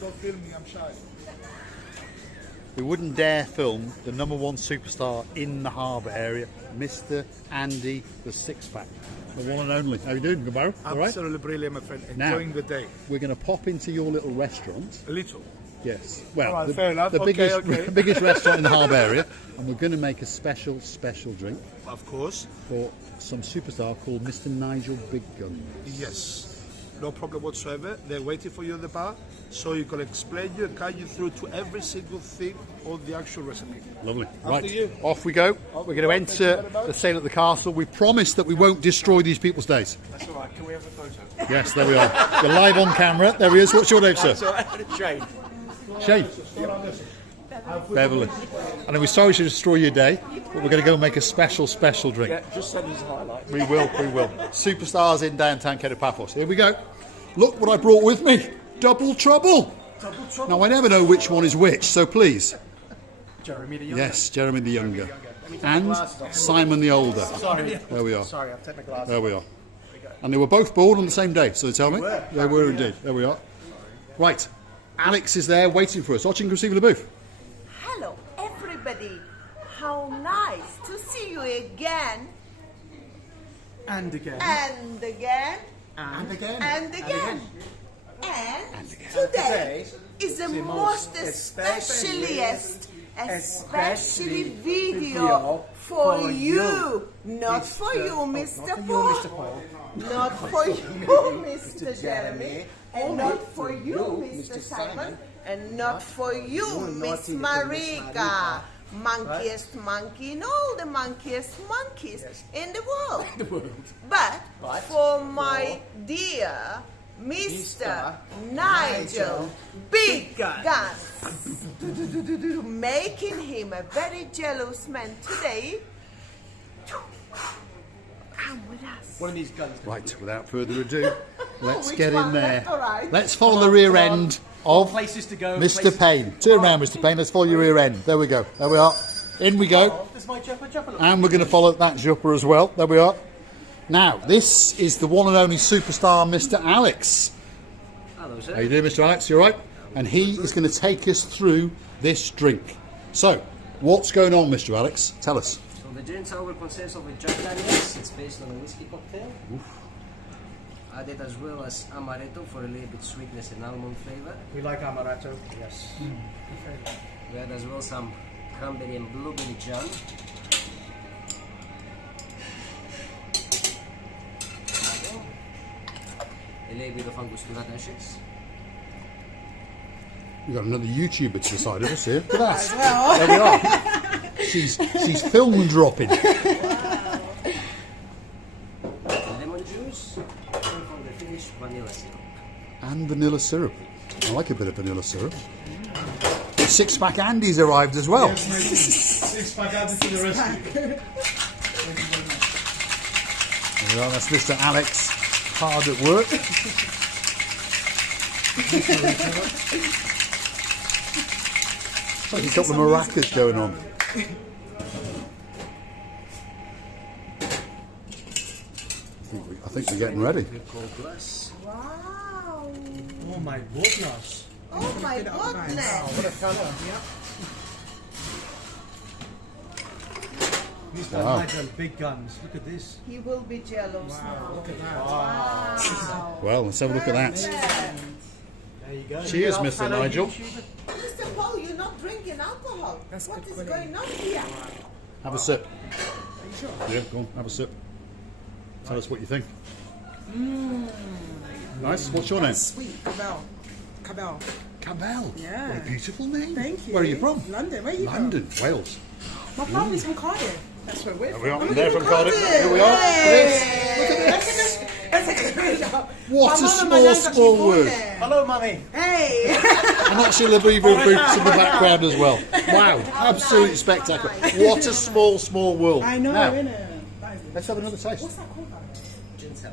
Don't film me, I'm shy. We wouldn't dare film the #1 superstar in the harbour area, Mr. Andy the Six-Pack. The one and only. How you doing, Gabaro? All right? Absolutely brilliant, my friend. Now, Enjoying the day. We're going to pop into your little restaurant. A little. Yes. Well, All right, fair enough. the Okay, biggest, okay. biggest restaurant in the harbour area, and we're going to make a special drink Of course. for some superstar called Mr. Nigel Big Guns. Yes. No problem whatsoever. They're waiting for you in the bar, so you can explain you and guide you through to every single thing of the actual recipe. Lovely. After Right, you. off we go. We're going to enter the sale at the castle. We promise that we won't destroy these people's days. That's all right. Can we have a photo? Yes, there we are. You're live on camera. There he is. What's your name, sir? So, Shane. Shane. Beverly. And we're sorry to destroy your day, but we're going to go and make a special drink. Yeah, just send us a highlight. We will. Superstars in downtown Paphos. Here we go. Look what I brought with me. Double trouble. Double trouble. Now, I never know which one is which, so please. Jeremy the Younger. Yes, Jeremy the Younger. my And glasses off. Simon the Older. Sorry. There we are. Sorry, I've taken my glasses There we are. And they were both born on the same day, so they tell me. They were indeed. There we are. Right. Alex is there waiting for us. Watching Receiver the Booth. Hello, everybody. How nice to see you again. And again. And again. And again. And again. And again. Today is the the most most especially video for you. Not for you, Mr. Paul. Not for you, Mr. Jeremy. And not for you, Mr. Simon. And not for you, Miss Marika. Monkeyest monkey in all the monkeyest monkeys in the world. But for my dear Mr. Nigel Big Guns, making him a very jealous man today. Come with us. One of these guns. Right, without further ado, let's Which get in one, there. left or right? Let's follow the rear end of Places to go. Mr. places- Payne. Turn around, Mr. Payne. Let's follow your rear end. There we go. There we are. In we go. Oh, there's my jumper. And we're going to follow that jumper as well. There we are. Now, this is the one and only superstar, Mr. Alex. Hello, sir. How you doing, Mr. Alex? You all right? And he is going to take us through this drink. So, what's going on, Mr. Alex? Tell us. So the gin sour consists of a Jack Daniels. It's based on a whiskey cocktail. Added as well as amaretto for a little bit sweetness and almond flavor. We like amaretto. Yes. We add as well some cranberry and blueberry jam. A little bit of angostura dashes. We've got another YouTuber to the side of us here. Look at that. There we are. She's film dropping. Lemon juice. And for the finish, vanilla syrup. And vanilla syrup. I like a bit of vanilla syrup. Six-pack Andy's arrived as well. Six-pack added to the recipe. There we are. That's Mr. Alex, hard at work. Like he's got the maracas going on. I think we're getting ready. Cold glass. Wow. Oh my goodness. Oh my goodness. What a colour. Mr. Wow. Nigel Big Guns. Look at this. He will be jealous now. Look at that. Wow. Well, let's have a look at that. Excellent. There you go. Cheers, Our Mr. fellow Nigel. YouTuber. Mr. Paul, you're not drinking alcohol. What is going on here? Have a sip. Yeah, go on, have a sip. Tell us what you think. Nice. What's your name? Sweet, Cabell. Cabell. Yeah. What a beautiful name. Thank you. Where are you from? London. Where are you London, Wales. from? My family's from Cardiff. That's where we're There from. we are. Oh, look They're at from the Cardiff. Here we are. Hey. Look at this. That's a good job. What My a mum and my nan's small actually born word. there. Hello, mummy. Hey. And actually the beaver boots in the background as well. Wow, absolutely spectacular. What a small world. I know, Now, innit? let's have another taste. What's that called? Gin sour.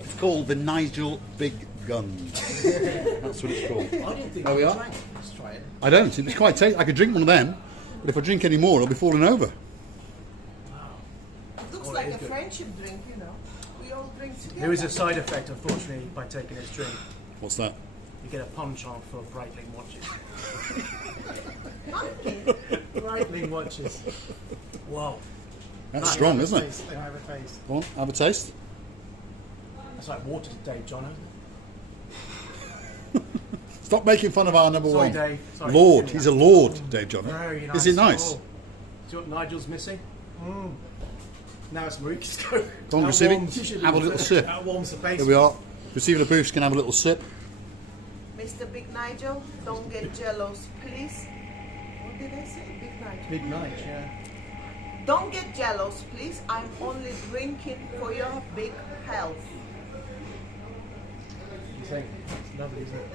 It's called the Nigel Big Guns. That's what it's called. There we are. Let's try it. I don't. It's quite tasty. I could drink one of them, but if I drink any more, I'll be falling over. It looks like a friendship drink, you know. We all drink together. There is a side effect, unfortunately, by taking this drink. What's that? You get a punch on for Breitling watches. Breitling watches. Wow. That's strong, isn't it? They have a taste. Go on, have a taste. That's like water to Dave, John. Stop making fun of our number Sorry, one. Dave. Sorry. Lord. He's a lord, Dave John. Very nice. Is it nice? Oh. Do you know what Nigel's missing? Now it's Marika's go. Go on, receiving. Have a little sip. That warms the base. Here we are. Receiving a boost can have a little sip. Mr. Big Nigel, don't get jealous, please. What did I say? Big Nigel. Big night, yeah. Don't get jealous, please. I'm only drinking for your big health. You think? It's lovely, isn't it?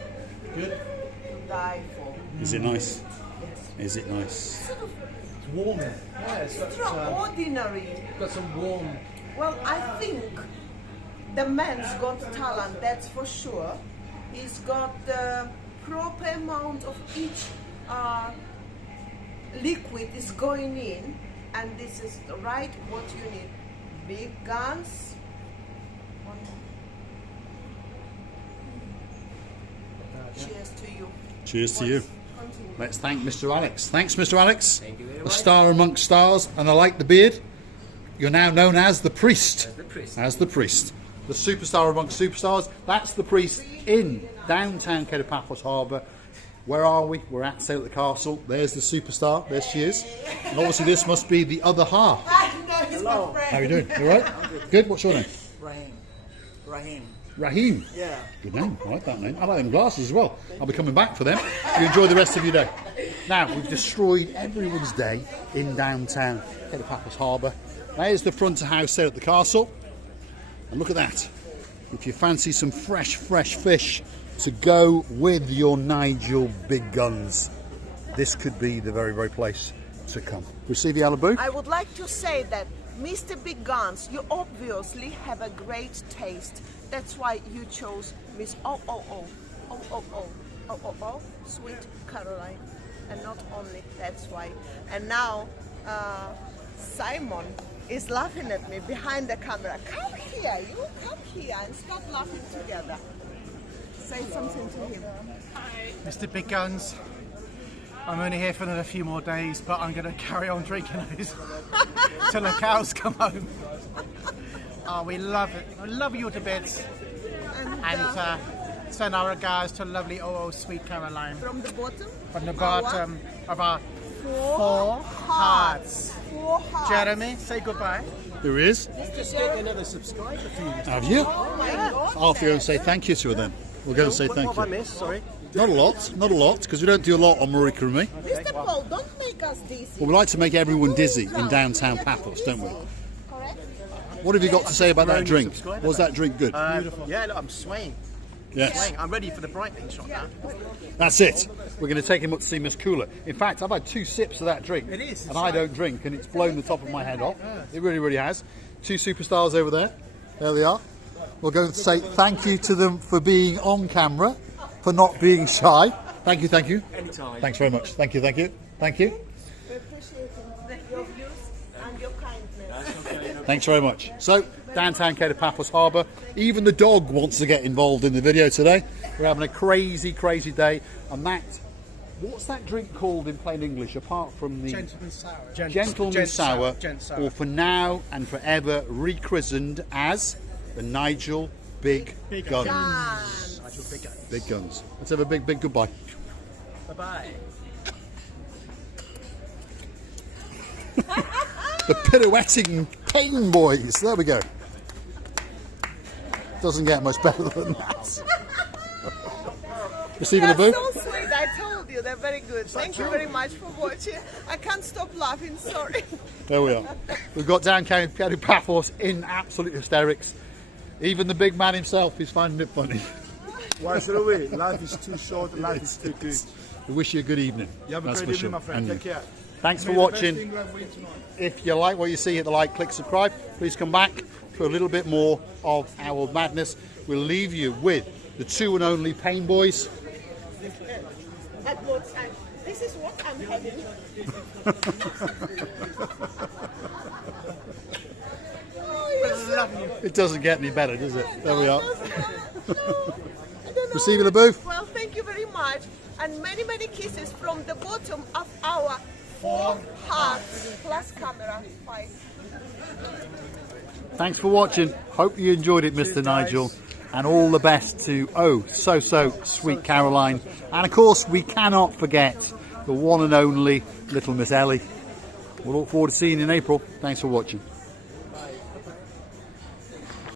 Good. To die for. Is it nice? Yes. Is it nice? It's warm. Yeah, it's Extraordinary. got some warm. Well, I think the man's got talent, that's for sure. He's got the proper amount of each liquid is going in, and this is right what you need. Big guns. One more. Cheers to you. Cheers to you. Continue. Let's thank Mr. Alex. Thanks, Mr. Alex. Thank you very A much. star amongst stars, and I like the beard. You're now known as the priest. The priest. As the priest. The superstar amongst superstars. That's the priest in downtown Paphos Harbour. Where are we? We're at Sail at the Castle. There's the superstar. There she is. And obviously this must be the other half. No, he's my friend. How are you doing? You all right? Good. What's your name? Raheem. Rahim. Yeah. Good name. I like that name. I like them glasses as well. I'll be coming back for them. You enjoy the rest of your day. Now, we've destroyed everyone's day in downtown Paphos Harbour. There's the front of house there at the castle. And look at that. If you fancy some fresh fish to go with your Nigel big guns, this could be the very place to come. Receive the Alibu. I would like to say that, Mr. Big Guns, you obviously have a great taste. That's why you chose Miss Sweet Caroline. And not only, that's why. And now, Simon is laughing at me behind the camera. Come here, you come here and stop laughing together. Say something to him. Mr. Big Guns, I'm only here for another few more days, but I'm going to carry on drinking those till the cows come home. Oh, we love it. I love you to bits. And send our regards to lovely Sweet Caroline. From the bottom? From the bottom of our four hearts. 4 hearts. Jeremy, say goodbye. There he is. Just get another subscriber for you. Have you? Oh my God. I'll have to go and say thank you to her then. We'll go and say thank What have I you. missed? Sorry. Not a lot, because we don't do a lot on Marika and me. Mr. Paul, don't make us dizzy. But we like to make everyone dizzy in downtown Paphos, don't we? Correct? What have you got to say about that drink? Was that drink good? Yeah, look, I'm swaying. Yes. I'm ready for the Breitling shot now. That's it. We're going to take him up to see Miss Cooler. In fact, I've had 2 sips of that drink. It is. And I don't drink, and it's blown the top of my head off. It really has. 2 superstars over there. There they are. We'll go and say thank you to them for being on camera, for not being shy. Thank you. Anytime. Thanks very much. Thank you. We appreciate your views and your kindness. Thanks very much. So, downtown Paphos Harbour. Even the dog wants to get involved in the video today. We're having a crazy day. And that, what's that drink called in plain English, apart from the Gentleman sour. Gentleman Sour, Gent sour. or for now and forever rechristened as the Nigel Big Guns. Nigel Big Guns. Big Guns. Let's have a big goodbye. Bye-bye. The pirouetting Pen Boys. There we go. Doesn't get much better than that. Receiving a They're boo? so sweet, I told you, they're very good. Thank you very much for watching. I can't stop laughing, sorry. There we are. We've got downtown Paphos in absolute hysterics. Even the big man himself is finding it funny. Why should we? Life is too short, life is too quick. We wish you a good evening. You have a That's great for sure. evening, my friend. And Take care. thanks for May the best watching. England win tonight. If you like what you see, hit the like, click subscribe. Please come back for a little bit more of our madness. We'll leave you with the 2 and only Pain Boys. At what time? This is what I'm having. Oh, you're so It doesn't get any better, does it? There we are. no, I don't know Receive the booth. Well, thank you very much. And many, many kisses from the bottom of our 4 hearts. Plus camera. Bye. Thanks for watching. Hope you enjoyed it, Mr. Nigel. And all the best to, oh, so sweet Caroline. And of course, we cannot forget the one and only little Miss Ellie. We'll look forward to seeing you in April. Thanks for watching.